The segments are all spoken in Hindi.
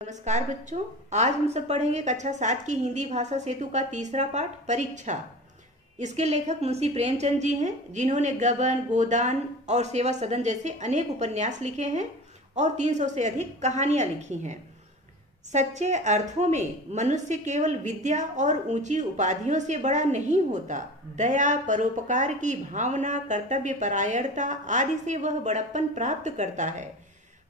नमस्कार बच्चों, आज हम सब पढ़ेंगे कक्षा 7 की हिंदी भाषा सेतु का तीसरा पाठ परीक्षा। इसके लेखक मुंशी प्रेमचंद जी हैं, जिन्होंने गबन, गोदान और सेवा सदन जैसे अनेक उपन्यास लिखे हैं और 300 से अधिक कहानियां लिखी हैं। सच्चे अर्थों में मनुष्य केवल विद्या और ऊंची उपाधियों से बड़ा नहीं होता। दया, परोपकार की भावना, कर्तव्य परायणता आदि से वह बड़प्पन प्राप्त करता है।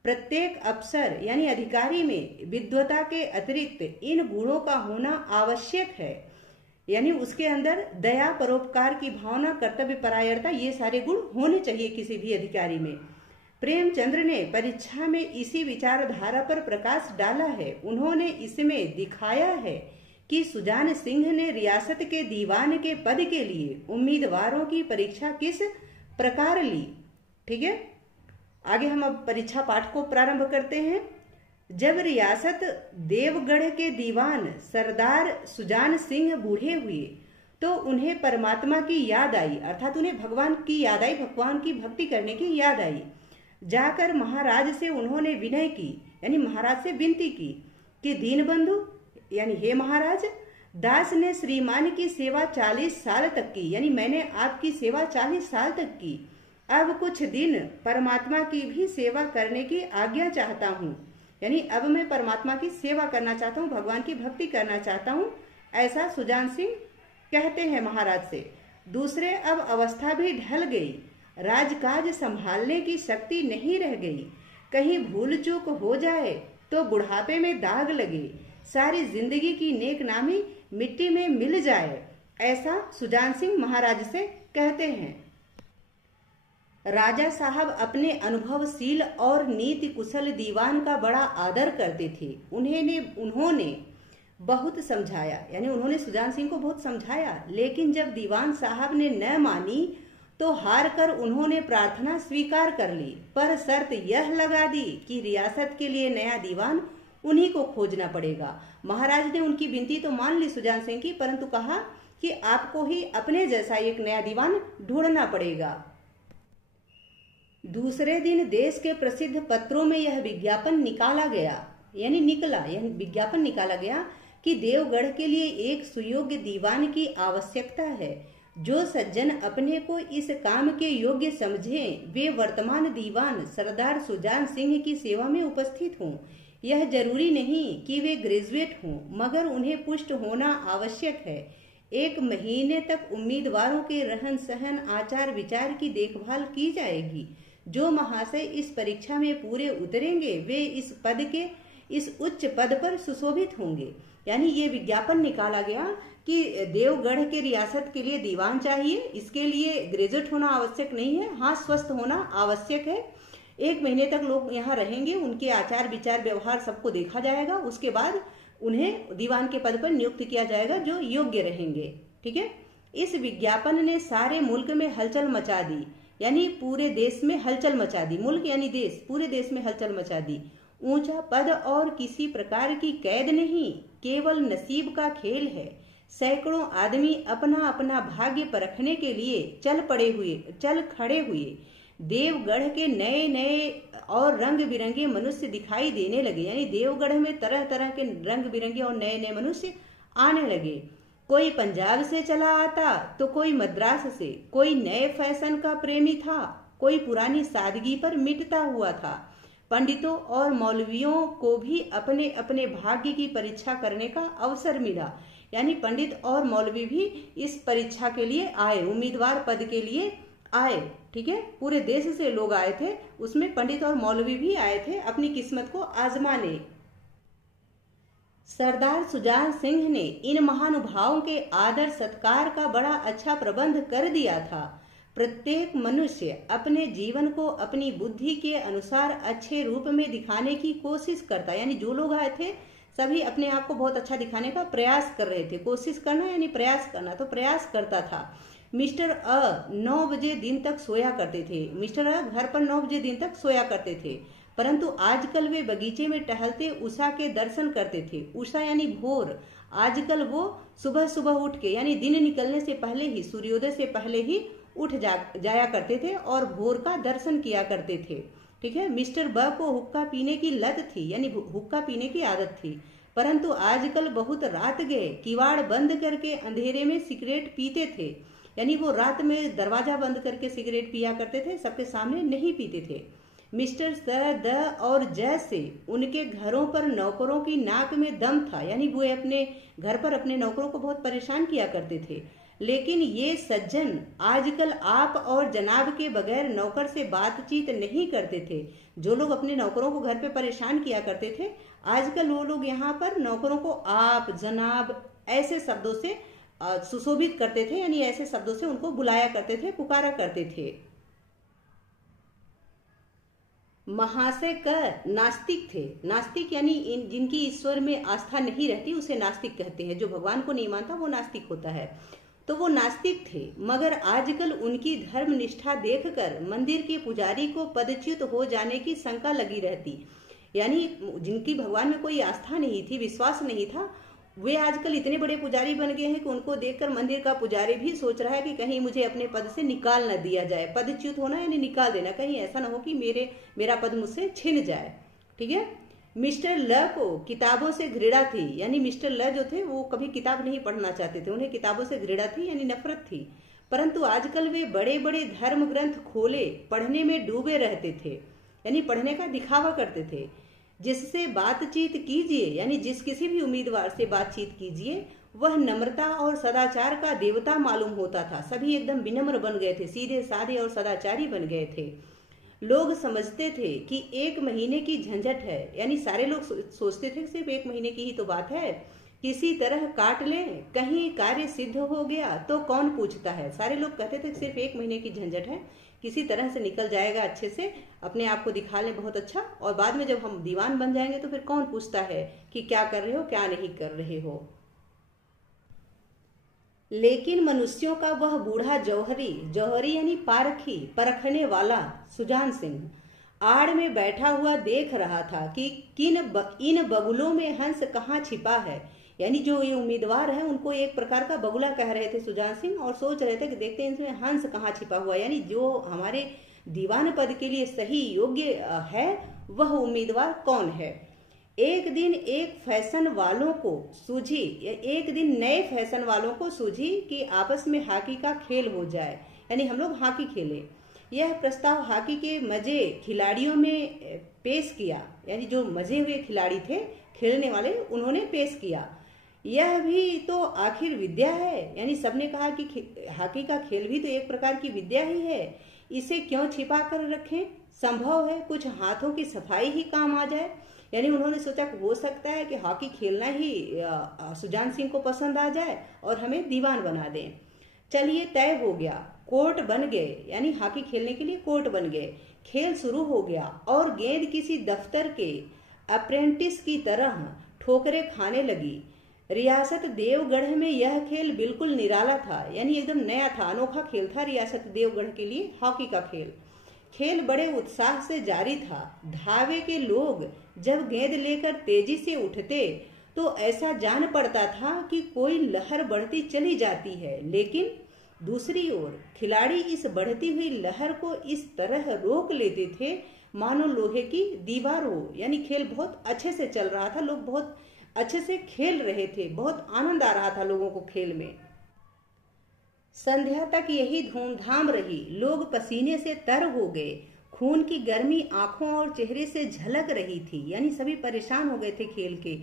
प्रत्येक अफसर यानी अधिकारी में विद्वता के अतिरिक्त इन गुणों का होना आवश्यक है। यानी उसके अंदर दया, परोपकार की भावना, कर्तव्य परायणता, ये सारे गुण होने चाहिए किसी भी अधिकारी में। प्रेमचंद्र ने परीक्षा में इसी विचारधारा पर प्रकाश डाला है। उन्होंने इसमें दिखाया है कि सुजान सिंह ने रियासत के दीवान के पद के लिए उम्मीदवारों की परीक्षा किस प्रकार ली। ठीक है, आगे हम अब परीक्षा पाठ को प्रारंभ करते हैं। जब रियासत देवगढ़ के दीवान सरदार सुजान सिंह बूढ़े हुए तो उन्हें परमात्मा की याद आई, अर्थात उन्हें भगवान की याद आई, भगवान की भक्ति करने की याद आई। जाकर महाराज से उन्होंने विनय की, यानी महाराज से विनती की कि दीनबंधु यानी हे महाराज, दास ने श्रीमान की सेवा 40 साल तक की, यानी मैंने आपकी सेवा 40 साल तक की। अब कुछ दिन परमात्मा की भी सेवा करने की आज्ञा चाहता हूँ, यानी अब मैं परमात्मा की सेवा करना चाहता हूँ, भगवान की भक्ति करना चाहता हूँ, ऐसा सुजान सिंह कहते हैं महाराज से। दूसरे, अब अवस्था भी ढल गई, राजकाज संभालने की शक्ति नहीं रह गई। कहीं भूल चूक हो जाए तो बुढ़ापे में दाग लगे, सारी जिंदगी की नेक नामी मिट्टी में मिल जाए, ऐसा सुजान सिंह महाराज से कहते हैं। राजा साहब अपने अनुभवशील और नीति कुशल दीवान का बड़ा आदर करते थे। उन्होंने बहुत समझाया, यानी उन्होंने सुजान सिंह को बहुत समझाया, लेकिन जब दीवान साहब ने न मानी तो हार कर उन्होंने प्रार्थना स्वीकार कर ली, पर शर्त यह लगा दी कि रियासत के लिए नया दीवान उन्हीं को खोजना पड़ेगा। महाराज ने उनकी विनती तो मान ली सुजान सिंह की, परंतु कहा कि आपको ही अपने जैसा एक नया दीवान ढूंढना पड़ेगा। दूसरे दिन देश के प्रसिद्ध पत्रों में यह विज्ञापन निकाला गया, यानी विज्ञापन निकाला गया कि देवगढ़ के लिए एक सुयोग्य दीवान की आवश्यकता है। जो सज्जन अपने को इस काम के योग्य समझें, वे वर्तमान दीवान सरदार सुजान सिंह की सेवा में उपस्थित हों। यह जरूरी नहीं कि वे ग्रेजुएट हों, मगर उन्हें पुष्ट होना आवश्यक है। 1 महीने तक उम्मीदवारों के रहन सहन, आचार विचार की देखभाल की जाएगी। जो महाशय इस परीक्षा में पूरे उतरेंगे वे इस उच्च पद पर सुशोभित होंगे। यानी ये विज्ञापन निकाला गया कि देवगढ़ के रियासत के लिए दीवान चाहिए। इसके लिए ग्रेजुएट होना आवश्यक नहीं है, हाँ स्वस्थ होना आवश्यक है। 1 महीने तक लोग यहाँ रहेंगे, उनके आचार विचार व्यवहार सबको देखा जाएगा, उसके बाद उन्हें दीवान के पद पर नियुक्त किया जाएगा जो योग्य रहेंगे। ठीक है, इस विज्ञापन ने सारे मुल्क में हलचल मचा दी, यानी पूरे देश में हलचल मचा दी। मुल्क यानी देश, पूरे देश में हलचल मचा दी। ऊंचा पद और किसी प्रकार की कैद नहीं, केवल नसीब का खेल है। सैकड़ों आदमी अपना अपना भाग्य परखने के लिए चल खड़े हुए। देवगढ़ के नए नए और रंग बिरंगे मनुष्य दिखाई देने लगे, यानी देवगढ़ में तरह तरह के रंग बिरंगे और नए नए मनुष्य आने लगे। कोई पंजाब से चला आता तो कोई मद्रास से, कोई नए फैशन का प्रेमी था, कोई पुरानी सादगी पर मिटता हुआ था। पंडितों और मौलवियों को भी अपने अपने भाग्य की परीक्षा करने का अवसर मिला, यानी पंडित और मौलवी भी इस परीक्षा के लिए आए, उम्मीदवार पद के लिए आए। ठीक है, पूरे देश से लोग आए थे, उसमें पंडित और मौलवी भी आए थे अपनी किस्मत को आजमाने। सरदार सुजान सिंह ने इन महानुभावों के आदर सत्कार का बड़ा अच्छा प्रबंध कर दिया था। प्रत्येक मनुष्य अपने जीवन को अपनी बुद्धि के अनुसार अच्छे रूप में दिखाने की कोशिश करता, यानी जो लोग आए थे सभी अपने आप को बहुत अच्छा दिखाने का प्रयास कर रहे थे। कोशिश करना यानी प्रयास करना, तो प्रयास करता था। मिस्टर अ 9 बजे दिन तक सोया करते थे। मिस्टर अ घर पर 9 बजे दिन तक सोया करते थे, परंतु आजकल वे बगीचे में टहलते उषा के दर्शन करते थे। उषा यानी भोर। आजकल वो सुबह सुबह उठ के, यानी दिन निकलने से पहले ही, सूर्योदय से पहले ही उठ जाया करते थे और भोर का दर्शन किया करते थे। ठीक है। मिस्टर ब को हुक्का पीने की लत थी, यानी हुक्का पीने की आदत थी, परंतु आजकल बहुत रात गए किवाड़ बंद करके अंधेरे में सिगरेट पीते थे। यानी वो रात में दरवाजा बंद करके सिगरेट पिया करते थे, सबके सामने नहीं पीते थे। मिस्टर स, द और ज से उनके घरों पर नौकरों की नाक में दम था, यानी वो अपने घर पर अपने नौकरों को बहुत परेशान किया करते थे। लेकिन ये सज्जन आजकल आप और जनाब के बगैर नौकर से बातचीत नहीं करते थे। जो लोग अपने नौकरों को घर पे परेशान किया करते थे, आजकल वो लोग यहाँ पर नौकरों को आप, जनाब ऐसे शब्दों से सुशोभित करते थे, यानी ऐसे शब्दों से उनको बुलाया करते थे, पुकारा करते थे। महाशय क नास्तिक थे। नास्तिक यानी जिनकी ईश्वर में आस्था नहीं रहती उसे नास्तिक कहते हैं। जो भगवान को नहीं मानता वो नास्तिक होता है। तो वो नास्तिक थे, मगर आजकल उनकी धर्म निष्ठा देखकर मंदिर के पुजारी को पदच्युत हो जाने की शंका लगी रहती। यानी जिनकी भगवान में कोई आस्था नहीं थी, विश्वास नहीं था, वे आजकल इतने बड़े पुजारी बन गए हैं कि उनको देखकर मंदिर का पुजारी भी सोच रहा है कि कहीं मुझे अपने पद से निकाल न दिया जाए। पदच्युत होना यानी निकाल देना, कहीं ऐसा ना हो कि मेरा पद मुझसे छिन जाए। ठीक है। मिस्टर ल को किताबों से घृणा थी, यानी मिस्टर ल जो थे वो कभी किताब नहीं पढ़ना चाहते थे, उन्हें किताबों से घृणा थी यानी नफरत थी। परंतु आजकल वे बड़े बड़े धर्म ग्रंथ खोले पढ़ने में डूबे रहते थे, यानी पढ़ने का दिखावा करते थे। जिससे बातचीत कीजिए, यानी जिस किसी भी उम्मीदवार से बातचीत कीजिए, वह नम्रता और सदाचार का देवता मालूम होता था। सभी एकदम विनम्र बन गए थे, सीधे साधे और सदाचारी बन गए थे। लोग समझते थे कि 1 महीने की झंझट है, यानी सारे लोग सोचते थे सिर्फ 1 महीने की ही तो बात है, किसी तरह काट लें, कहीं कार्य सिद्ध हो गया तो कौन पूछता है। सारे लोग कहते थे सिर्फ 1 महीने की झंझट है, किसी तरह से निकल जाएगा, अच्छे से अपने आप को दिखा लें बहुत अच्छा, और बाद में जब हम दीवान बन जाएंगे तो फिर कौन पूछता है कि क्या कर रहे हो क्या नहीं कर रहे हो। लेकिन मनुष्यों का वह बूढ़ा जौहरी यानी पारखी, परखने वाला सुजान सिंह आड़ में बैठा हुआ देख रहा था कि इन बगुलों में हंस कहाँ छिपा है। यानी जो ये उम्मीदवार हैं उनको एक प्रकार का बगुला कह रहे थे सुजान सिंह, और सोच रहे थे कि देखते हैं इसमें हंस कहाँ छिपा हुआ, यानी जो हमारे दीवान पद के लिए सही योग्य है वह उम्मीदवार कौन है। एक दिन नए फैशन वालों को सूझी कि आपस में हॉकी का खेल हो जाए, यानी हम लोग हॉकी खेलें। यह प्रस्ताव हॉकी के मजे खिलाड़ियों में पेश किया, यानी जो मजे हुए खिलाड़ी थे खेलने वाले उन्होंने पेश किया। यह भी तो आखिर विद्या है, यानी सबने कहा कि हॉकी का खेल भी तो एक प्रकार की विद्या ही है, इसे क्यों छिपा कर रखें, संभव है कुछ हाथों की सफाई ही काम आ जाए। यानी उन्होंने सोचा कि हो सकता है कि हॉकी खेलना ही सुजान सिंह को पसंद आ जाए और हमें दीवान बना दें। चलिए तय हो गया, कोर्ट बन गए, यानी हॉकी खेलने के लिए कोर्ट बन गए। खेल शुरू हो गया और गेंद किसी दफ्तर के अप्रेंटिस की तरह ठोकरें खाने लगी। रियासत देवगढ़ में यह खेल बिल्कुल निराला था, यानी एकदम नया था, अनोखा खेल था रियासत देवगढ़ के लिए हॉकी का खेल। खेल बड़े उत्साह से जारी था। धावे के लोग जब गेंद लेकर तेजी से उठते तो ऐसा जान पड़ता था कि कोई लहर बढ़ती चली जाती है, लेकिन दूसरी ओर खिलाड़ी इस बढ़ती हुई लहर को इस तरह रोक लेते थे मानो लोहे की दीवार हो। यानी खेल बहुत अच्छे से चल रहा था, लोग बहुत अच्छे से खेल रहे थे, बहुत आनंद आ रहा था लोगों को खेल में। संध्या तक यही धूमधाम रही। लोग पसीने से तर हो गए, खून की गर्मी आंखों और चेहरे से झलक रही थी, यानी सभी परेशान हो गए थे खेल के,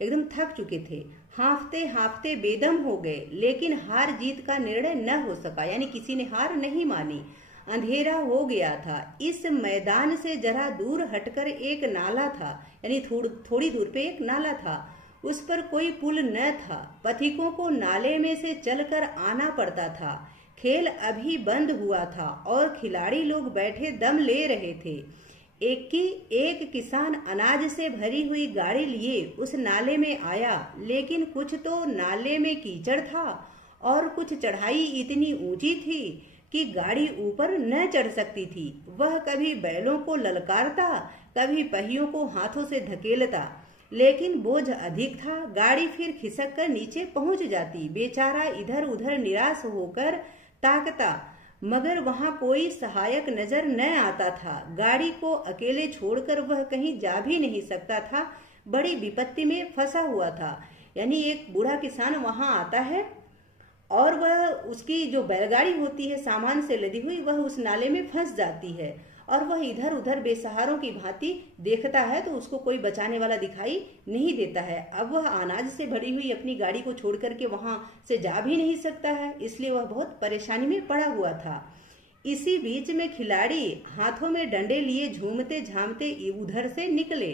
एकदम थक चुके थे। हांफते हांफते बेदम हो गए, लेकिन हार जीत का निर्णय न हो सका, यानी किसी ने हार नहीं मानी। अंधेरा हो गया था। इस मैदान से जरा दूर हटकर एक नाला था, यानी थोड़ी दूर पे एक नाला था, उस पर कोई पुल न था। पथिकों को नाले में से चलकर आना पड़ता था। खेल अभी बंद हुआ था और खिलाड़ी लोग बैठे दम ले रहे थे। एक किसान अनाज से भरी हुई गाड़ी लिए उस नाले में आया, लेकिन कुछ तो नाले में कीचड़ था और कुछ चढ़ाई इतनी ऊंची थी कि गाड़ी ऊपर न चढ़ सकती थी। वह कभी बैलों को ललकारता, कभी पहियों को हाथों से धकेलता, लेकिन बोझ अधिक था। गाड़ी फिर खिसक कर नीचे पहुंच जाती। बेचारा इधर उधर निराश होकर ताकता, मगर वहां कोई सहायक नजर न आता था। गाड़ी को अकेले छोड़कर वह कहीं जा भी नहीं सकता था, बड़ी विपत्ति में फंसा हुआ था। यानी एक बूढ़ा किसान वहां आता है और वह उसकी जो बैलगाड़ी होती है सामान से लदी हुई, वह उस नाले में फंस जाती है और वह इधर उधर बेसहारों की भांति देखता है तो उसको कोई बचाने वाला दिखाई नहीं देता है। अब वह अनाज से भरी हुई अपनी गाड़ी को छोड़ करके वहां से जा भी नहीं सकता है, इसलिए वह बहुत परेशानी में पड़ा हुआ था। इसी बीच में खिलाड़ी हाथों में डंडे लिए झूमते झामते उधर से निकले।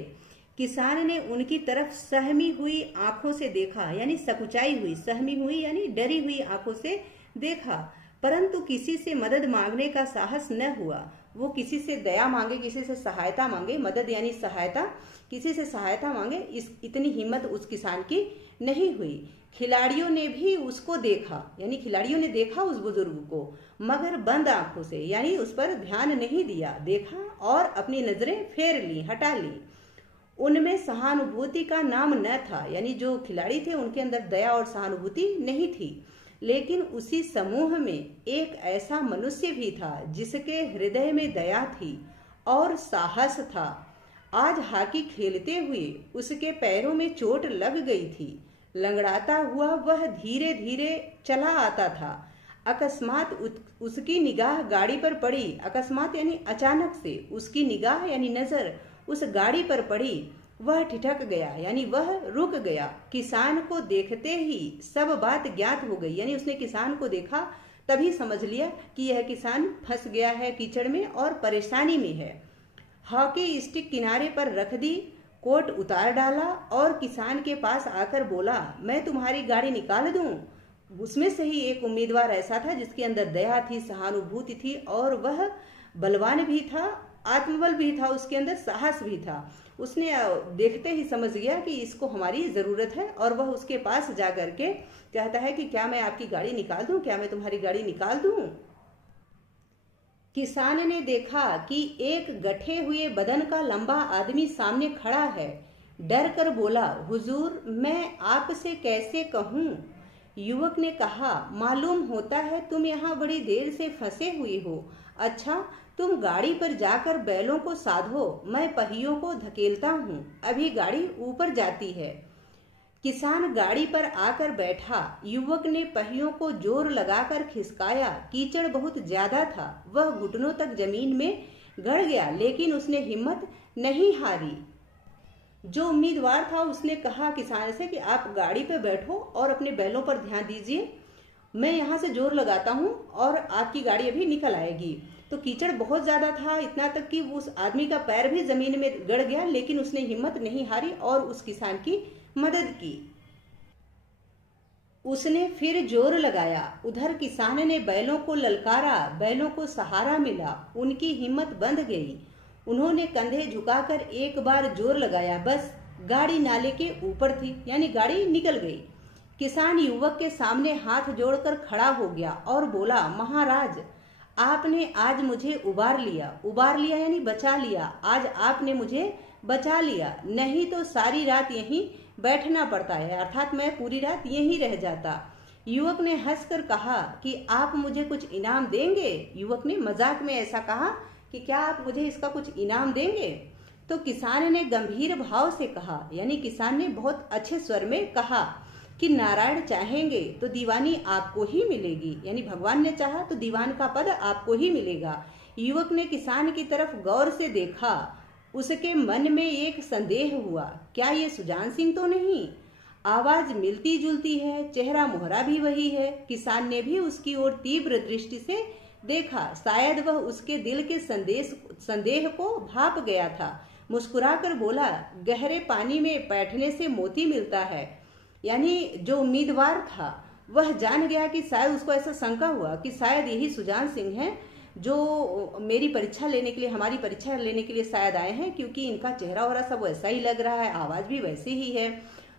किसान ने उनकी तरफ सहमी हुई आंखों से देखा, यानी सकुचाई हुई, सहमी हुई यानी डरी हुई आंखों से देखा, परंतु किसी से मदद मांगने का साहस न हुआ। वो किसी से दया मांगे, किसी से सहायता मांगे, मदद यानी सहायता, किसी से सहायता मांगे, इतनी हिम्मत उस किसान की नहीं हुई। खिलाड़ियों ने भी उसको देखा, यानी खिलाड़ियों ने देखा उस बुजुर्ग को, मगर बंद आंखों से, यानी उस पर ध्यान नहीं दिया। देखा और अपनी नजरें फेर ली, हटा ली। उनमें सहानुभूति का नाम न था, यानी जो खिलाड़ी थे उनके अंदर दया और सहानुभूति नहीं थी। लेकिन उसी समूह में एक ऐसा मनुष्य भी था जिसके हृदय में दया थी और साहस था। आज हॉकी खेलते हुए उसके पैरों में चोट लग गई थी। लंगड़ाता हुआ वह धीरे धीरे चला आता था। अकस्मात उसकी निगाह गाड़ी पर पड़ी। अकस्मात यानी अचानक से उसकी निगाह यानी नजर उस गाड़ी पर पड़ी। वह ठिठक गया, यानी वह रुक गया। किसान को देखते ही सब बात ज्ञात हो गई, यानी उसने किसान को देखा तभी समझ लिया कि यह किसान फंस गया है कीचड़ में और परेशानी में है। हॉकी स्टिक किनारे पर रख दी, कोट उतार डाला और किसान के पास आकर बोला, मैं तुम्हारी गाड़ी निकाल दूं। उसमें से ही एक उम्मीदवार ऐसा था जिसके अंदर दया थी, सहानुभूति थी और वह बलवान भी था, आत्मबल भी था, उसके अंदर साहस भी था। उसने देखते ही समझ गया कि इसको हमारी जरूरत है और वह उसके पास जा करके कहता है कि क्या मैं आपकी गाड़ी निकाल दूं, क्या मैं तुम्हारी गाड़ी निकाल दूं। किसान ने देखा कि एक गठे हुए बदन का लंबा आदमी सामने खड़ा है। डर कर बोला, हुजूर मैं आपसे कैसे कहूं। युवक ने कहा, मालूम होता है तुम यहाँ बड़ी देर से फंसे हुए हो। अच्छा, तुम गाड़ी पर जाकर बैलों को साधो, मैं पहियों को धकेलता हूँ, अभी गाड़ी ऊपर जाती है। किसान गाड़ी पर आकर बैठा। युवक ने पहियों को जोर लगाकर खिसकाया। कीचड़ बहुत ज्यादा था, वह घुटनों तक जमीन में गड़ गया, लेकिन उसने हिम्मत नहीं हारी। जो उम्मीदवार था उसने कहा किसान से कि आप गाड़ी पर बैठो और अपने बैलों पर ध्यान दीजिए, मैं यहाँ से जोर लगाता हूँ और आपकी गाड़ी अभी निकल आएगी। तो कीचड़ बहुत ज्यादा था, इतना तक कि उस आदमी का पैर भी जमीन में गड़ गया, लेकिन उसने हिम्मत नहीं हारी और उस किसान की मदद की। उसने फिर जोर लगाया। उधर किसान ने बैलों को ललकारा, बैलों को सहारा मिला, उनकी हिम्मत बंध गई। उन्होंने कंधे झुकाकर एक बार जोर लगाया, बस गाड़ी नाले के ऊपर थी, यानी गाड़ी निकल गई। किसान युवक के सामने हाथ जोड़कर खड़ा हो गया और बोला, महाराज आपने आज मुझे उबार लिया यानी बचा लिया। आज आपने मुझे बचा लिया, नहीं तो सारी रात यहीं बैठना पड़ता है, अर्थात मैं पूरी रात यहीं रह जाता। युवक ने हंसकर कहा कि आप मुझे कुछ इनाम देंगे। युवक ने मजाक में ऐसा कहा कि क्या आप मुझे इसका कुछ इनाम देंगे। तो किसान ने गंभीर भाव से कहा, यानी किसान ने बहुत अच्छे स्वर में कहा कि नारायण चाहेंगे तो दीवानी आपको ही मिलेगी, यानी भगवान ने चाहा तो दीवान का पद आपको ही मिलेगा। युवक ने किसान की तरफ गौर से देखा। उसके मन में एक संदेह हुआ, क्या ये सुजान सिंह तो नहीं? आवाज मिलती जुलती है, चेहरा मोहरा भी वही है। किसान ने भी उसकी ओर तीव्र दृष्टि से देखा, शायद वह उसके दिल के संदेह को भाप गया था। मुस्कुराकर बोला, गहरे पानी में बैठने से मोती मिलता है। यानी जो उम्मीदवार था वह जान गया कि शायद उसको ऐसा शंका हुआ कि शायद यही सुजान सिंह हैं जो मेरी परीक्षा लेने के लिए, हमारी परीक्षा लेने के लिए शायद आए हैं, क्योंकि इनका चेहरा वगैरह सब वैसा ही लग रहा है, आवाज भी वैसी ही है।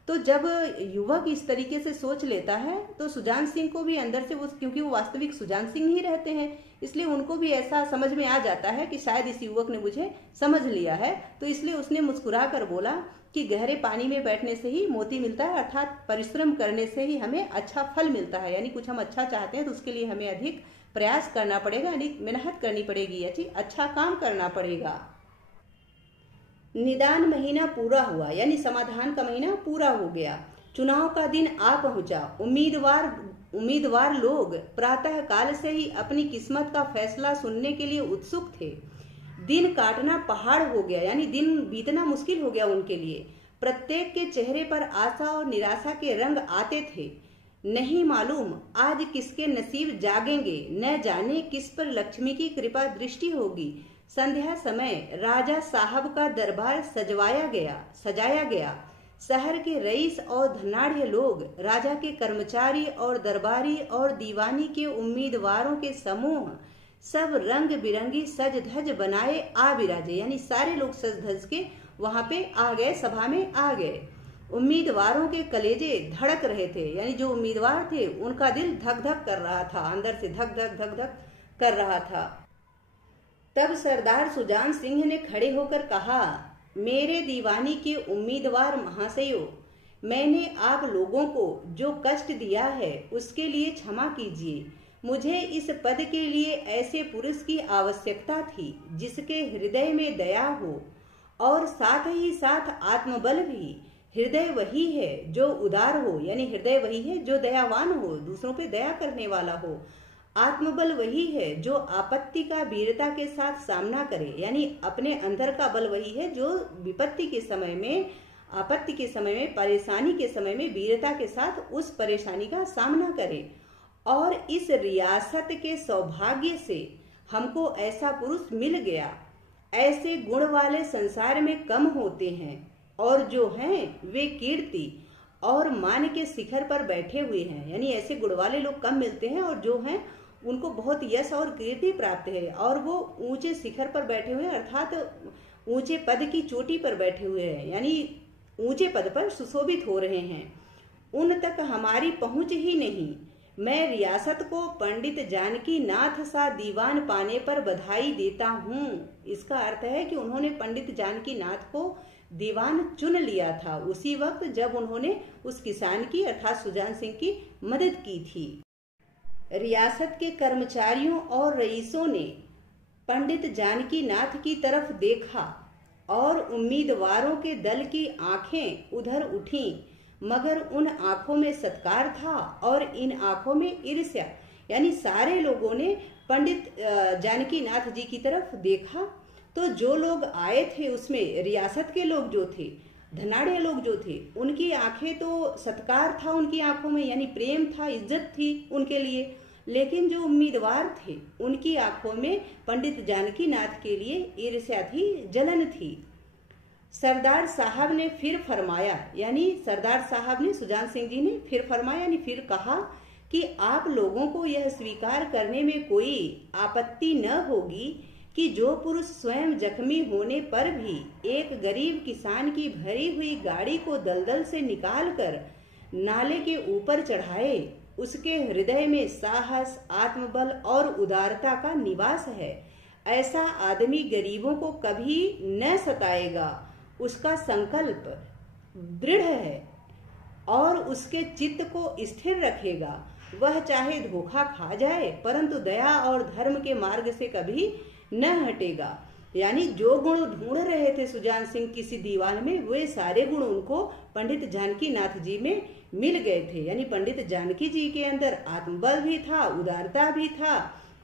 तो जब युवक इस तरीके से सोच लेता है तो सुजान सिंह को भी अंदर से वो, क्योंकि वो वास्तविक सुजान सिंह ही रहते हैं, इसलिए उनको भी ऐसा समझ में आ जाता है कि शायद इस युवक ने मुझे समझ लिया है। तो इसलिए उसने मुस्कुरा कर बोला कि गहरे पानी में बैठने से ही मोती मिलता है, अर्थात परिश्रम करने से ही हमें अच्छा फल मिलता है, यानी कुछ हम अच्छा चाहते हैं तो उसके लिए हमें अधिक प्रयास करना पड़ेगा, यानी मेहनत करनी पड़ेगी, यानी अच्छा काम करना पड़ेगा। निदान महीना पूरा हुआ, यानी समाधान का महीना पूरा हो गया। चुनाव का दिन आ पहुंचा। उम्मीदवार लोग प्रातः काल से ही अपनी किस्मत का फैसला सुनने के लिए उत्सुक थे। दिन काटना पहाड़ हो गया, यानी दिन बीतना मुश्किल हो गया उनके लिए। प्रत्येक के चेहरे पर आशा और निराशा के रंग आते थे। नहीं मालूम आज किसके नसीब जागेंगे, न जाने किस पर लक्ष्मी की कृपा दृष्टि होगी। संध्या समय राजा साहब का दरबार सजाया गया। शहर के रईस और धनाढ़ लोग, राजा के कर्मचारी और दरबारी और दीवानी के उम्मीदवारों के समूह सब रंग बिरंगी सज धज बनाए आ विराजे, यानी सारे लोग सज धज के वहां पे आ गए, सभा में आ गए। उम्मीदवारों के कलेजे धड़क रहे थे, यानी जो उम्मीदवार थे उनका दिल धक धक कर रहा था, अंदर से धक धक कर रहा था। तब सरदार सुजान सिंह ने खड़े होकर कहा, मेरे दीवानी के उम्मीदवार महाशयों, मैंने आप लोगों को जो कष्ट दिया है उसके लिए क्षमा कीजिए। मुझे इस पद के लिए ऐसे पुरुष की आवश्यकता थी जिसके हृदय में दया हो और साथ ही साथ आत्मबल भी। हृदय वही है जो उदार हो, यानी हृदय वही है जो दयावान हो, दूसरों पे दया करने वाला हो। आत्मबल वही है जो आपत्ति का वीरता के साथ सामना करे, यानी अपने अंदर का बल वही है जो विपत्ति के समय में, आपत्ति के समय में, परेशानी के समय में वीरता के साथ उस परेशानी का सामना करे। और इस रियासत के सौभाग्य से हमको ऐसा पुरुष मिल गया। ऐसे गुण वाले संसार में कम होते हैं और जो हैं वे कीर्ति और मान के शिखर पर बैठे हुए हैं, यानी ऐसे गुण वाले लोग कम मिलते हैं और जो हैं उनको बहुत यश और कीर्ति प्राप्त है और वो ऊंचे शिखर पर बैठे हुए हैं, अर्थात ऊंचे पद की चोटी पर बैठे हुए हैं, यानी ऊंचे पद पर सुशोभित हो रहे हैं। उन तक हमारी पहुंच ही नहीं। मैं रियासत को पंडित जानकी नाथ सा दीवान पाने पर बधाई देता हूँ। इसका अर्थ है कि उन्होंने पंडित जानकी नाथ को दीवान चुन लिया था उसी वक्त जब उन्होंने उस किसान की अर्थात सुजान सिंह की मदद की थी। रियासत के कर्मचारियों और रईसों ने पंडित जानकी नाथ की तरफ देखा और उम्मीदवारों के दल की आंखें उधर उठीं, मगर उन आंखों में सत्कार था और इन आंखों में ईर्ष्या, यानी सारे लोगों ने पंडित जानकी नाथ जी की तरफ देखा। तो जो लोग आए थे उसमें रियासत के लोग जो थे, धनाढ़े लोग जो थे, उनकी आंखें तो सत्कार था उनकी आंखों में, यानी प्रेम था, इज्जत थी उनके लिए। लेकिन जो उम्मीदवार थे उनकी आंखों में पंडित जानकी नाथ के लिए ईर्ष्या थी, जलन थी। सरदार साहब ने फिर फरमाया, यानी सरदार साहब ने, सुजान सिंह जी ने फिर फरमाया, यानी फिर कहा कि आप लोगों को यह स्वीकार करने में कोई आपत्ति न होगी कि जो पुरुष स्वयं जख्मी होने पर भी एक गरीब किसान की भरी हुई गाड़ी को दलदल से निकालकर नाले के ऊपर चढ़ाए, उसके हृदय में साहस, आत्मबल और उदारता का निवास है। ऐसा आदमी गरीबों को कभी न सताएगा। उसका संकल्प दृढ़ है और उसके चित्त को स्थिर रखेगा। वह चाहे धोखा खा जाए परंतु दया और धर्म के मार्ग से कभी न हटेगा। यानी जो गुण ढूंढ रहे थे सुजान सिंह किसी दीवान में, वे सारे गुण उनको पंडित जानकी नाथ जी में मिल गए थे। यानी पंडित जानकी जी के अंदर आत्मबल भी था, उदारता भी था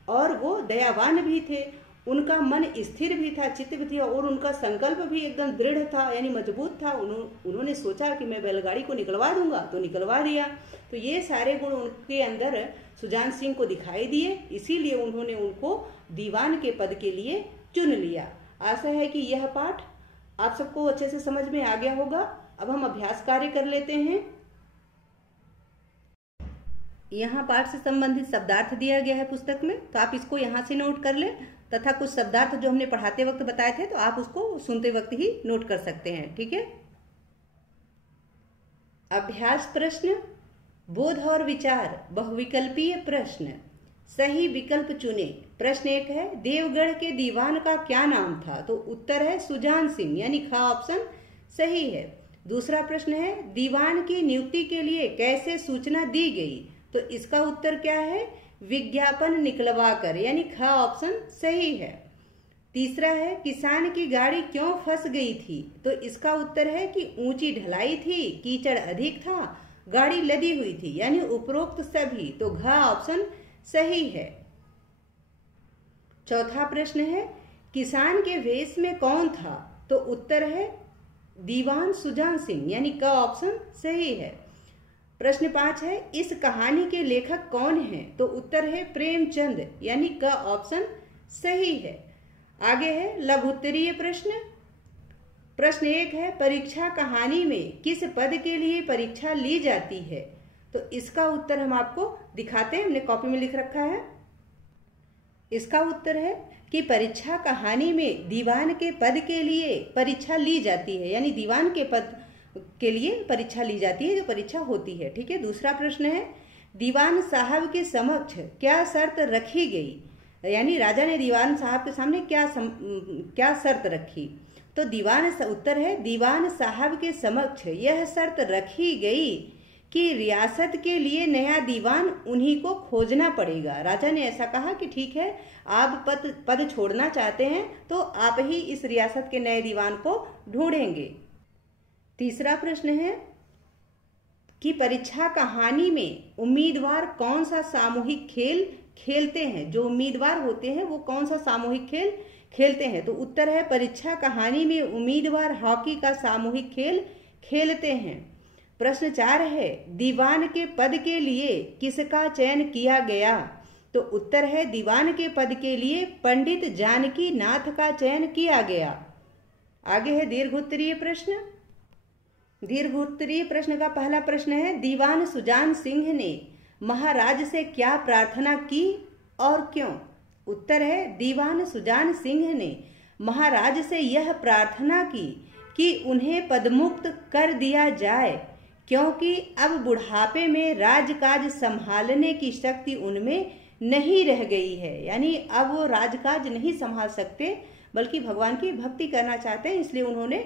और वो दयावान भी थे। उनका मन स्थिर भी था, चित्त भी थी और उनका संकल्प भी एकदम दृढ़ था, यानी मजबूत था। उन्होंने सोचा कि मैं बैलगाड़ी को निकलवा दूंगा तो निकलवा दिया। तो ये सारे गुण उनके अंदर सुजान सिंह को दिखाई दिए, इसीलिए उन्होंने उनको दीवान के पद के लिए चुन लिया। आशा है कि यह पाठ आप सबको अच्छे से समझ में आ गया होगा। अब हम अभ्यास कार्य कर लेते हैं। यहाँ पाठ से संबंधित शब्दार्थ दिया गया है पुस्तक में, तो आप इसको यहाँ से नोट कर लें तथा कुछ शब्दार्थ जो हमने पढ़ाते वक्त बताए थे तो आप उसको सुनते वक्त ही नोट कर सकते हैं। ठीक है। अभ्यास प्रश्न, बोध और विचार, बहुविकल्पीय प्रश्न, सही विकल्प चुने। प्रश्न 1 है, देवगढ़ के दीवान का क्या नाम था? तो उत्तर है सुजान सिंह, यानी ख ऑप्शन सही है। दूसरा प्रश्न है, दीवान की नियुक्ति के लिए कैसे सूचना दी गई? तो इसका उत्तर क्या है? विज्ञापन निकलवा कर, यानी ख ऑप्शन सही है। तीसरा है किसान की गाड़ी क्यों फंस गई थी, तो इसका उत्तर है कि ऊंची ढलाई थी, कीचड़ अधिक था, गाड़ी लदी हुई थी, यानी उपरोक्त सभी, तो घ ऑप्शन सही है। चौथा प्रश्न है किसान के वेश में कौन था, तो उत्तर है दीवान सुजान सिंह, यानी क ऑप्शन सही है। प्रश्न 5 है इस कहानी के लेखक कौन हैं, तो उत्तर है प्रेमचंद, यानी क ऑप्शन सही है। आगे है लघुत्तरीय प्रश्न। प्रश्न 1 है परीक्षा कहानी में किस पद के लिए परीक्षा ली जाती है, तो इसका उत्तर हम आपको दिखाते हैं, हमने कॉपी में लिख रखा है। इसका उत्तर है कि परीक्षा कहानी में दीवान के पद के लिए परीक्षा ली जाती है, यानी दीवान के पद के लिए परीक्षा ली जाती है, जो परीक्षा होती है। ठीक है। दूसरा प्रश्न है दीवान साहब के समक्ष क्या शर्त रखी गई, यानी राजा ने दीवान साहब के सामने क्या शर्त रखी, तो उत्तर है दीवान साहब के समक्ष यह शर्त रखी गई कि रियासत के लिए नया दीवान उन्हीं को खोजना पड़ेगा। राजा ने ऐसा कहा कि ठीक है, आप पद छोड़ना चाहते हैं तो आप ही इस रियासत के नए दीवान को ढूंढेंगे। तीसरा प्रश्न है कि परीक्षा कहानी में उम्मीदवार कौन सा सामूहिक खेल खेलते हैं, जो उम्मीदवार होते हैं वो कौन सा सामूहिक खेल खेलते हैं, तो उत्तर है परीक्षा कहानी में उम्मीदवार हॉकी का सामूहिक खेल खेलते हैं। प्रश्न 4 है दीवान के पद के लिए किसका चयन किया गया, तो उत्तर है दीवान के पद के लिए पंडित जानकी नाथ का चयन किया गया। आगे है दीर्घोत्तरीय प्रश्न। दीर्घोत्तरीय प्रश्न का पहला प्रश्न है दीवान सुजान सिंह ने महाराज से क्या प्रार्थना की और क्यों, उत्तर है दीवान सुजान सिंह ने महाराज से यह प्रार्थना की कि उन्हें पदमुक्त कर दिया जाए, क्योंकि अब बुढ़ापे में राजकाज संभालने की शक्ति उनमें नहीं रह गई है, यानी अब वो राजकाज नहीं संभाल सकते बल्कि भगवान की भक्ति करना चाहते हैं, इसलिए उन्होंने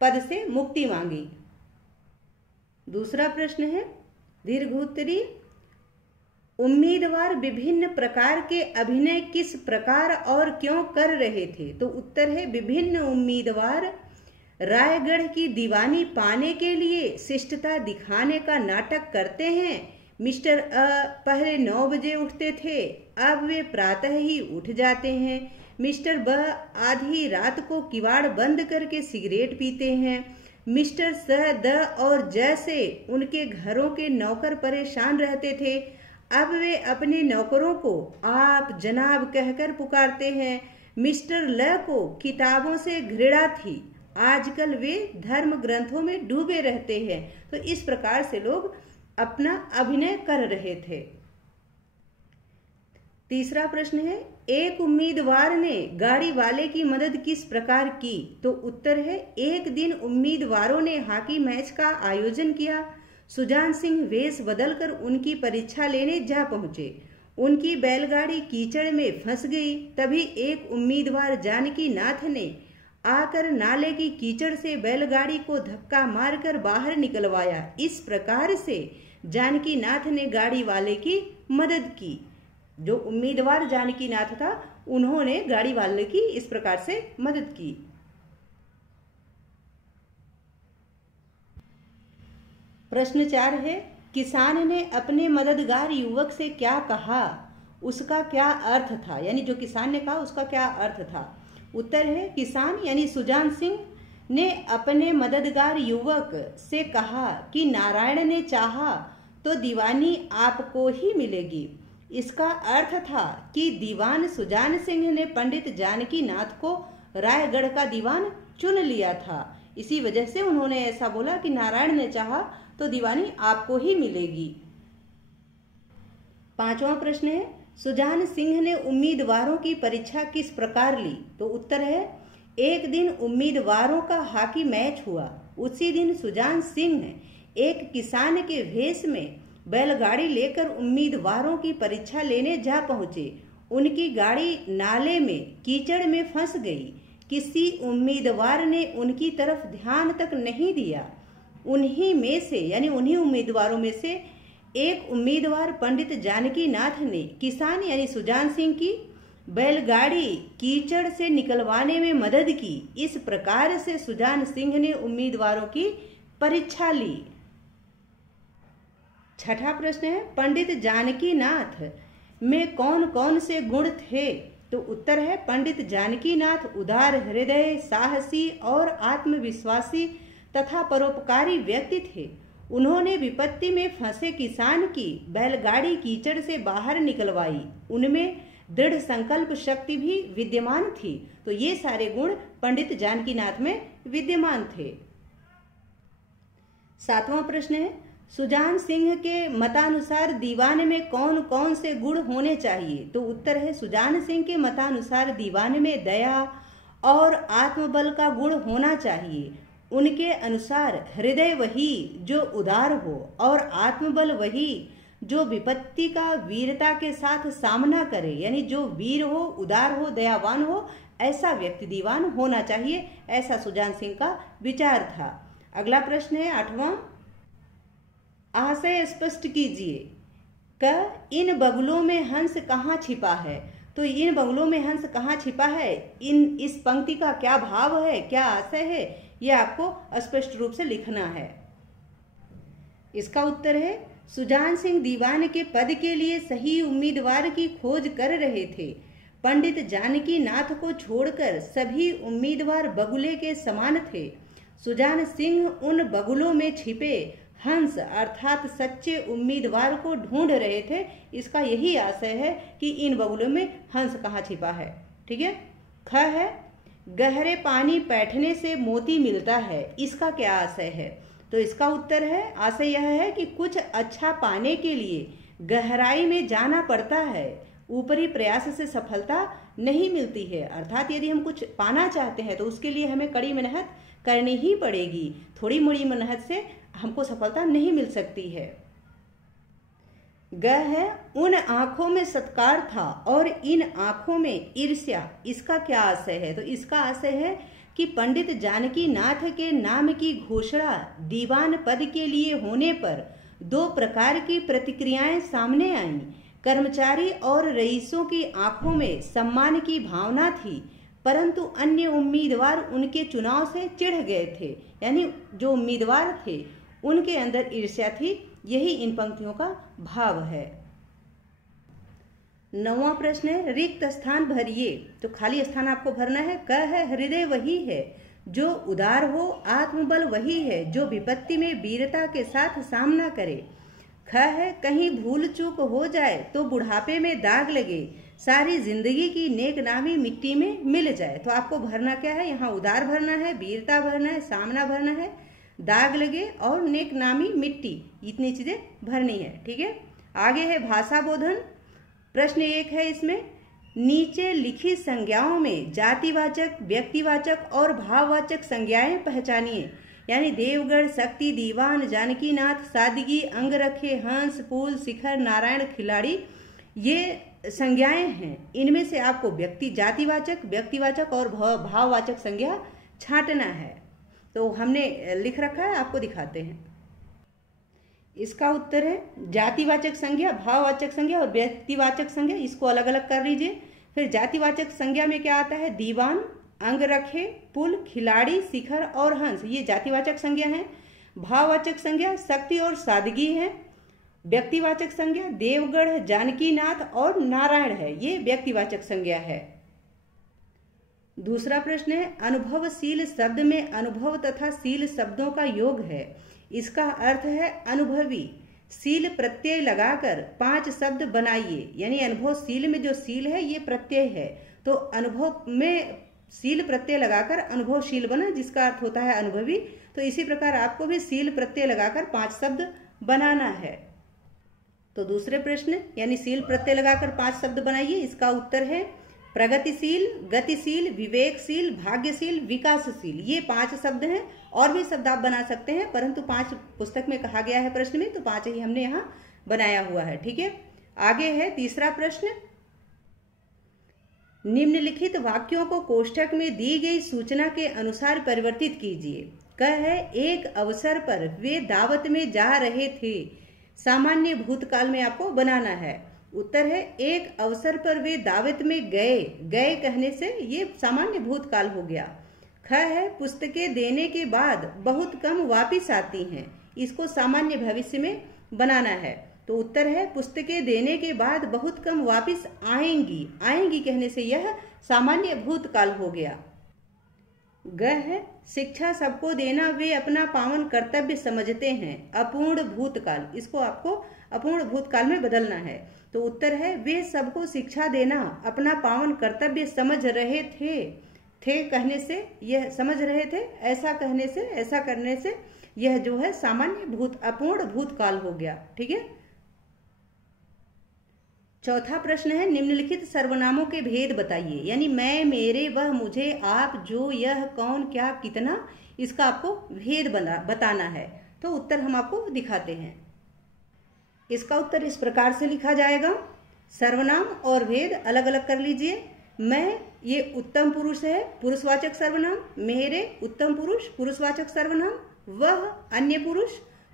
पद से मुक्ति मांगी। दूसरा प्रश्न है दीर्घोत्तरी उम्मीदवार विभिन्न प्रकार के अभिनय किस प्रकार और क्यों कर रहे थे, तो उत्तर है विभिन्न उम्मीदवार रायगढ़ की दीवानी पाने के लिए शिष्टता दिखाने का नाटक करते हैं। मिस्टर अ पहले 9 बजे उठते थे, अब वे प्रातः ही उठ जाते हैं। मिस्टर ब आधी रात को किवाड़ बंद करके सिगरेट पीते हैं। मिस्टर स, द और ज से उनके घरों के नौकर परेशान रहते थे, अब वे अपने नौकरों को आप जनाब कहकर पुकारते हैं। मिस्टर ल को किताबों से घृणा थी, आजकल वे धर्म ग्रंथों में डूबे रहते हैं। तो इस प्रकार से लोग अपना अभिनय कर रहे थे। तीसरा प्रश्न है एक उम्मीदवार ने गाड़ी वाले की मदद किस प्रकार की, तो उत्तर है एक दिन उम्मीदवारों ने हॉकी मैच का आयोजन किया। सुजान सिंह वेश बदलकर उनकी परीक्षा लेने जा पहुंचे। उनकी बैलगाड़ी कीचड़ में फंस गई। तभी एक उम्मीदवार जानकी नाथ ने आकर नाले की कीचड़ से बैलगाड़ी को धक्का मारकर बाहर निकलवाया। इस प्रकार से जानकी नाथ ने गाड़ी वाले की मदद की। जो उम्मीदवार जानकी नाथ था उन्होंने गाड़ी वाले की इस प्रकार से मदद की। प्रश्न 4 है किसान ने अपने मददगार युवक से क्या कहा, उसका क्या अर्थ था, यानी जो किसान ने कहा उसका क्या अर्थ था। उत्तर है किसान यानी सुजान सिंह ने अपने मददगार युवक से कहा कि नारायण ने चाहा तो दीवानी आपको ही मिलेगी। इसका अर्थ था कि दीवान सुजान सिंह ने पंडित जानकी नाथ को रायगढ़ का दीवान चुन लिया था। इसी वजह से उन्होंने ऐसा बोला कि नारायण ने चाहा तो दीवानी आपको ही मिलेगी। 5वां प्रश्न है सुजान सिंह ने उम्मीदवारों की परीक्षा किस प्रकार ली, तो उत्तर है एक दिन उम्मीदवारों का हॉकी मैच हुआ। उसी दिन सुजान सिंह एक किसान के भेष में बैलगाड़ी लेकर उम्मीदवारों की परीक्षा लेने जा पहुंचे। उनकी गाड़ी नाले में कीचड़ में फंस गई। किसी उम्मीदवार ने उनकी तरफ ध्यान तक नहीं दिया। उन्हीं में से यानी उन्हीं उम्मीदवारों में से एक उम्मीदवार पंडित जानकी नाथ ने किसान यानी सुजान सिंह की बैलगाड़ी कीचड़ से निकलवाने में मदद की। इस प्रकार से सुजान सिंह ने उम्मीदवारों की परीक्षा ली। छठा प्रश्न है, पंडित जानकी नाथ में कौन कौन से गुण थे? तो उत्तर है, पंडित जानकी नाथ उदार हृदय, साहसी और आत्मविश्वासी तथा परोपकारी व्यक्ति थे। उन्होंने विपत्ति में फंसे किसान की बैलगाड़ी कीचड़ से बाहर निकलवाई। उनमें दृढ़ संकल्प शक्ति भी विद्यमान थी। तो ये सारे गुण पंडित जानकी नाथ में विद्यमान थे। सातवां प्रश्न है, सुजान सिंह के मतानुसार दीवान में कौन कौन से गुण होने चाहिए? तो उत्तर है, सुजान सिंह के मतानुसार दीवान में दया और आत्मबल का गुण होना चाहिए। उनके अनुसार हृदय वही जो उदार हो और आत्मबल वही जो विपत्ति का वीरता के साथ सामना करे, यानी जो वीर हो, उदार हो, दयावान हो, ऐसा व्यक्ति दीवान होना चाहिए। ऐसा सुजान सिंह का विचार था। अगला प्रश्न है, आठवां, आशय स्पष्ट कीजिए। इन बगुलों में हंस कहाँ छिपा है? तो इन बगुलों में हंस कहाँ छिपा है, इस पंक्ति का क्या भाव है, क्या आशय है, यह आपको स्पष्ट रूप से लिखना है। इसका उत्तर है, सुजान सिंह दीवान के पद के लिए सही उम्मीदवार की खोज कर रहे थे। पंडित जानकी नाथ को छोड़कर सभी उम्मीदवार बगुले के समान थे। सुजान सिंह उन बगुलों में छिपे हंस अर्थात सच्चे उम्मीदवार को ढूंढ रहे थे। इसका यही आशय है कि इन बगुलों में हंस कहाँ छिपा है। ठीक है। ख है, गहरे पानी बैठने से मोती मिलता है। इसका क्या आशय है? तो इसका उत्तर है, आशय यह है कि कुछ अच्छा पाने के लिए गहराई में जाना पड़ता है, ऊपरी प्रयास से सफलता नहीं मिलती है। अर्थात यदि हम कुछ पाना चाहते हैं तो उसके लिए हमें कड़ी मेहनत करनी ही पड़ेगी। थोड़ी मोड़ी मेहनत से हमको सफलता नहीं मिल सकती है। ग है, उन आंखों में सत्कार था और इन आंखों में ईर्ष्या। इसका क्या आशय है? तो इसका आशय है कि पंडित जानकी नाथ के नाम की घोषणा दीवान पद के लिए होने पर दो प्रकार की प्रतिक्रियाएं सामने आईं। कर्मचारी और रईसों की आंखों में सम्मान की भावना थी, परंतु अन्य उम्मीदवार उनके चुनाव से चिढ़ गए थे, यानी जो उम्मीदवार थे उनके अंदर ईर्ष्या थी। यही इन पंक्तियों का भाव है। 9वां प्रश्न है, रिक्त स्थान भरिए। तो खाली स्थान आपको भरना है। क है, हृदय वही है जो उदार हो, आत्मबल वही है जो विपत्ति में वीरता के साथ सामना करे। ख है, कहीं भूल चूक हो जाए तो बुढ़ापे में दाग लगे, सारी जिंदगी की नेकनामी मिट्टी में मिल जाए। तो आपको भरना क्या है? यहाँ उदार भरना है, वीरता भरना है, सामना भरना है, दाग लगे और नेकनामी मिट्टी, इतनी चीजें भरनी है। ठीक है। आगे है भाषा बोधन। प्रश्न 1 है इसमें, नीचे लिखी संज्ञाओं में जातिवाचक, व्यक्तिवाचक और भाववाचक संज्ञाएं पहचानिए। यानी देवगढ़, शक्ति, दीवान, जानकीनाथ, सादगी, अंगरखे, हंस, पुल, शिखर, नारायण, खिलाड़ी, ये संज्ञाएं हैं। इनमें से आपको जातिवाचक, व्यक्तिवाचक और भाववाचक संज्ञा छांटना है। तो हमने लिख रखा है, आपको दिखाते हैं। इसका उत्तर है जातिवाचक संज्ञा, भाववाचक संज्ञा और व्यक्तिवाचक संज्ञा। इसको अलग अलग कर लीजिए। फिर जातिवाचक संज्ञा में क्या आता है? दीवान, अंगरखे, पुल, खिलाड़ी, शिखर और हंस, ये जातिवाचक संज्ञा है। भाववाचक संज्ञा शक्ति और सादगी है। व्यक्तिवाचक संज्ञा देवगढ़, जानकीनाथ और नारायण है, ये व्यक्तिवाचक संज्ञा है। दूसरा प्रश्न है, अनुभवशील शब्द में अनुभव तथा शील शब्दों का योग है। इसका अर्थ है अनुभवी। शील प्रत्यय लगाकर 5 शब्द बनाइए। यानी अनुभवशील में जो शील है ये प्रत्यय है, तो अनुभव में शील प्रत्यय लगाकर अनुभवशील बना, जिसका अर्थ होता है अनुभवी। तो इसी प्रकार आपको भी शील प्रत्यय लगाकर 5 शब्द बनाना है। तो दूसरे प्रश्न यानी शील प्रत्यय लगाकर 5 शब्द बनाइए। इसका उत्तर है प्रगतिशील, गतिशील, विवेकशील, भाग्यशील, विकासशील। ये 5 शब्द हैं। और भी शब्द आप बना सकते हैं, परंतु 5 पुस्तक में कहा गया है प्रश्न में, तो 5 ही हमने यहाँ बनाया हुआ है। ठीक है। आगे है तीसरा प्रश्न, निम्नलिखित वाक्यों को कोष्ठक में दी गई सूचना के अनुसार परिवर्तित कीजिए। क है, एक अवसर पर वे दावत में जा रहे थे। सामान्य भूतकाल में आपको बनाना है। उत्तर है एक अवसर पर वे दावत में गए, गए कहने से ये सामान्य भूतकाल हो गया। ख है पुस्तकें देने के बाद बहुत कम वापिस आती हैं, इसको सामान्य भविष्य में बनाना है। तो उत्तर है पुस्तकें देने के बाद बहुत कम वापिस आएंगी, आएंगी कहने से यह सामान्य भूतकाल हो गया। ग है शिक्षा सबको देना वे अपना पावन कर्तव्य समझते हैं, अपूर्ण भूतकाल, इसको आपको अपूर्ण भूतकाल में बदलना है। तो उत्तर है वे सबको शिक्षा देना अपना पावन कर्तव्य समझ रहे थे कहने से यह समझ रहे थे, ऐसा कहने से, ऐसा करने से यह जो है सामान्य अपूर्ण भूतकाल हो गया। ठीक है। चौथा प्रश्न है निम्नलिखित सर्वनामों के भेद बताइए, यानी मैं, मेरे, वह, मुझे, आप, जो, यह, कौन, क्या, कितना, इसका आपको भेद बताना है। तो उत्तर हम आपको दिखाते हैं। इसका उत्तर इस प्रकार से लिखा जाएगा, सर्वनाम और भेद अलग अलग कर लीजिए। मैं, ये उत्तम पुरुष है, पुरुषवाचक सर्वनाम। मेरे, उत्तम पुरुष, पुरुषवाचक सर्वनाम। वह, अन्य पुरुष,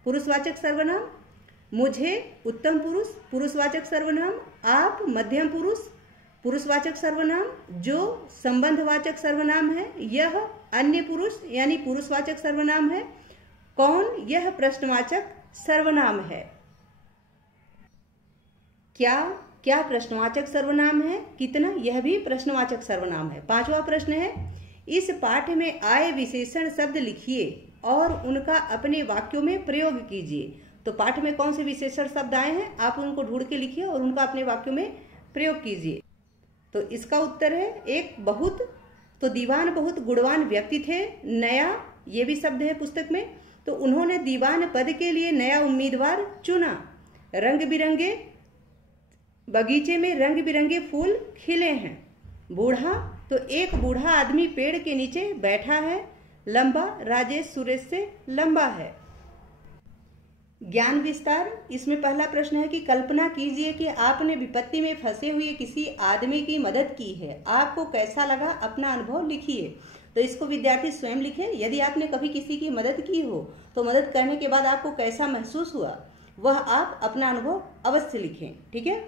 पुरुषवाचक सर्वनाम। मुझे, उत्तम पुरुष, पुरुषवाचक सर्वनाम। आप, मध्यम पुरुष, पुरुषवाचक सर्वनाम। जो, संबंधवाचक सर्वनाम है। यह, अन्य पुरुष यानी पुरुषवाचक सर्वनाम है। कौन, यह प्रश्नवाचक सर्वनाम है। क्या, क्या प्रश्नवाचक सर्वनाम है। कितना, यह भी प्रश्नवाचक सर्वनाम है। पांचवा प्रश्न है इस पाठ में आए विशेषण शब्द लिखिए और उनका अपने वाक्यों में प्रयोग कीजिए। तो पाठ में कौन से विशेषण शब्द आए हैं आप उनको ढूंढ के लिखिए और उनका अपने वाक्यों में प्रयोग कीजिए। तो इसका उत्तर है एक, बहुत, तो दीवान बहुत गुणवान व्यक्ति थे। नया, ये भी शब्द है पुस्तक में, तो उन्होंने दीवान पद के लिए नया उम्मीदवार चुना। रंग बिरंगे, बगीचे में रंग बिरंगे फूल खिले हैं। बूढ़ा, तो एक बूढ़ा आदमी पेड़ के नीचे बैठा है। लंबा, राजेश सुरेश से लंबा है। ज्ञान विस्तार, इसमें पहला प्रश्न है कि कल्पना कीजिए कि आपने विपत्ति में फंसे हुए किसी आदमी की मदद की है, आपको कैसा लगा, अपना अनुभव लिखिए। तो इसको विद्यार्थी स्वयं लिखें। यदि आपने कभी किसी की मदद की हो तो मदद करने के बाद आपको कैसा महसूस हुआ, वह आप अपना अनुभव अवश्य लिखें। ठीक है।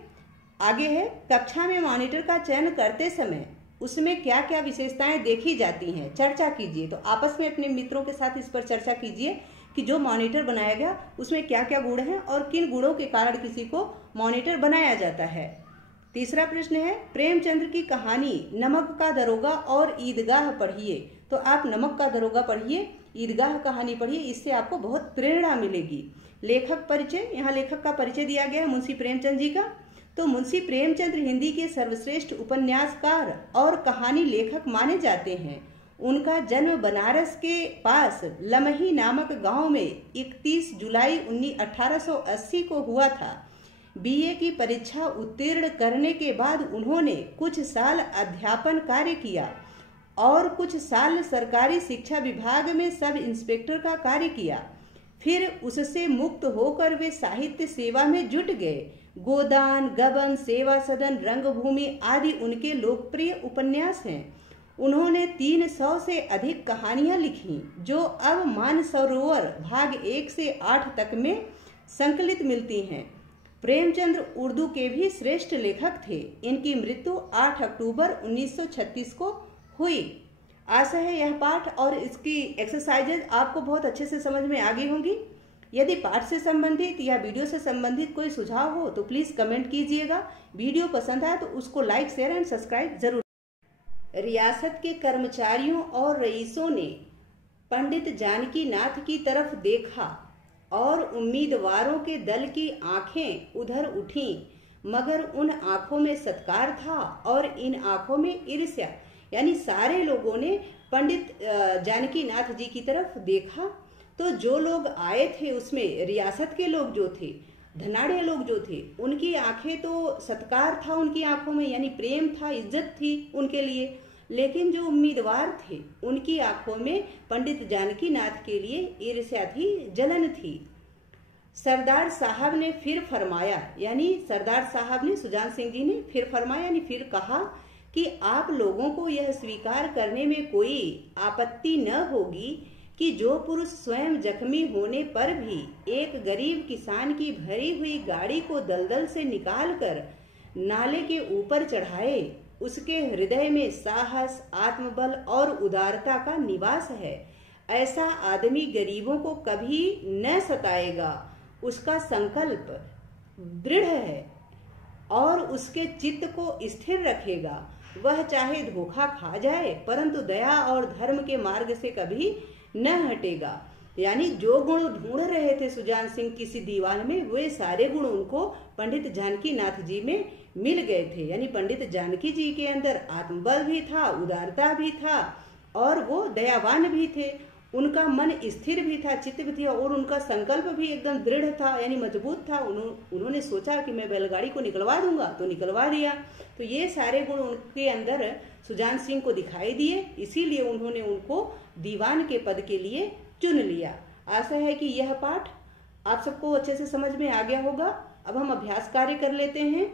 आगे है कक्षा में मॉनिटर का चयन करते समय उसमें क्या क्या विशेषताएं देखी जाती हैं, चर्चा कीजिए। तो आपस में अपने मित्रों के साथ इस पर चर्चा कीजिए कि जो मॉनिटर बनाया गया उसमें क्या क्या गुण हैं और किन गुणों के कारण किसी को मॉनिटर बनाया जाता है। तीसरा प्रश्न है प्रेमचंद्र की कहानी नमक का दरोगा और ईदगाह पढ़िए। तो आप नमक का दरोगा पढ़िए, ईदगाह कहानी पढ़िए, इससे आपको बहुत प्रेरणा मिलेगी। लेखक परिचय, यहाँ लेखक का परिचय दिया गया है मुंशी प्रेमचंद जी का। तो मुंशी प्रेमचंद हिंदी के सर्वश्रेष्ठ उपन्यासकार और कहानी लेखक माने जाते हैं। उनका जन्म बनारस के पास लमही नामक गांव में 31 जुलाई 1880 को हुआ था। बीए की परीक्षा उत्तीर्ण करने के बाद उन्होंने कुछ साल अध्यापन कार्य किया और कुछ साल सरकारी शिक्षा विभाग में सब इंस्पेक्टर का कार्य किया। फिर उससे मुक्त होकर वे साहित्य सेवा में जुट गए। गोदान, गबन, सेवा सदन, रंगभूमि आदि उनके लोकप्रिय उपन्यास हैं। उन्होंने 300 से अधिक कहानियां लिखी जो अब मानसरोवर भाग 1 से 8 तक में संकलित मिलती हैं। प्रेमचंद्र उर्दू के भी श्रेष्ठ लेखक थे। इनकी मृत्यु 8 अक्टूबर 1936 को हुई। आशा है यह पाठ और इसकी एक्सरसाइजेज आपको बहुत अच्छे से समझ में आ गई होंगी। यदि पाठ से संबंधित या वीडियो से संबंधित कोई सुझाव हो तो प्लीज कमेंट कीजिएगा। वीडियो पसंद आए तो उसको लाइक, शेयर एंड सब्सक्राइब जरूर। रियासत के कर्मचारियों और रईसों ने पंडित जानकी नाथ की तरफ देखा और उम्मीदवारों के दल की आंखें उधर उठीं, मगर उन आंखों में सत्कार था और इन आंखों में ईर्ष्या। यानी सारे लोगों ने पंडित जानकी नाथ जी की तरफ देखा। तो जो लोग आए थे उसमें रियासत के लोग जो थे, धनाढ़े लोग जो थे, उनकी आंखें तो सत्कार था उनकी आंखों में, यानी प्रेम था, इज्जत थी उनके लिए। लेकिन जो उम्मीदवार थे उनकी आंखों में पंडित जानकी नाथ के लिए ईर्ष्या थी, जलन थी। सरदार साहब ने फिर फरमाया, यानी सरदार साहब ने, सुजान सिंह जी ने फिर फरमाया, यानी फिर कहा कि आप लोगों को यह स्वीकार करने में कोई आपत्ति न होगी कि जो पुरुष स्वयं जख्मी होने पर भी एक गरीब किसान की भरी हुई गाड़ी को दलदल से निकालकर नाले के ऊपर चढ़ाए, उसके हृदय में साहस, आत्मबल और उदारता का निवास है। ऐसा आदमी गरीबों को कभी न सताएगा। उसका संकल्प दृढ़ है और उसके चित्त को स्थिर रखेगा। वह चाहे धोखा खा जाए परंतु दया और धर्म के मार्ग से कभी न हटेगा। यानी जो गुण ढूंढ रहे थे सुजान सिंह किसी दीवान में, वे सारे गुण उनको पंडित जानकी नाथ जी में मिल गए थे। यानी पंडित जानकी जी के अंदर आत्मबल भी था, उदारता भी था और वो दयावान भी थे। उनका मन स्थिर भी था, चित्त भी थी और उनका संकल्प भी एकदम दृढ़ था, यानी मजबूत था। उन्होंने सोचा कि मैं बैलगाड़ी को निकलवा दूंगा तो निकलवा दिया। तो ये सारे गुण उनके अंदर सुजान सिंह को दिखाई दिए, इसीलिए उन्होंने उनको दीवान के पद के लिए चुन लिया। आशा है कि यह पाठ आप सबको अच्छे से समझ में आ गया होगा। अब हम अभ्यास कार्य कर लेते हैं।